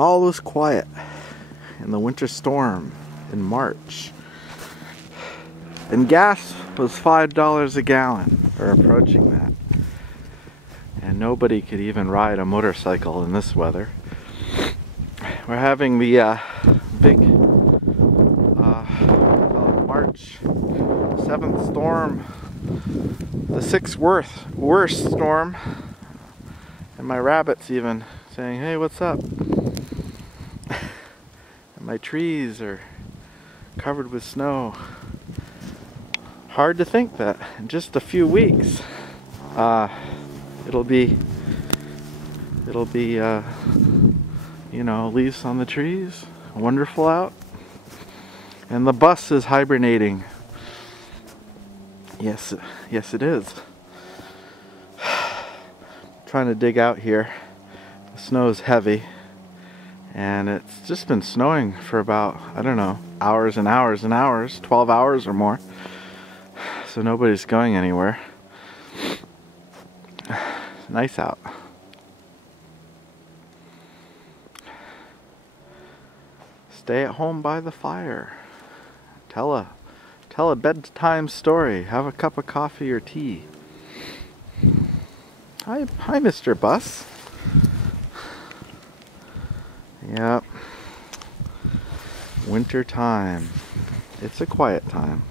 all was quiet in the winter storm in March. And gas was $5 a gallon, or approaching that. And nobody could even ride a motorcycle in this weather. We're having the big March 7th storm, the 6th worst storm. And my rabbit's even saying, hey, what's up? And my trees are covered with snow. Hard to think that in just a few weeks it'll be you know, leaves on the trees, wonderful out, and the bus is hibernating. Yes it is. Trying to dig out here. The snow is heavy, and it's just been snowing for about, I don't know, hours and hours and hours, 12 hours or more. So nobody's going anywhere. Nice out. Stay at home by the fire. Tell a bedtime story. Have a cup of coffee or tea. Hi, Mr. Bus. Yep. Winter time. It's a quiet time.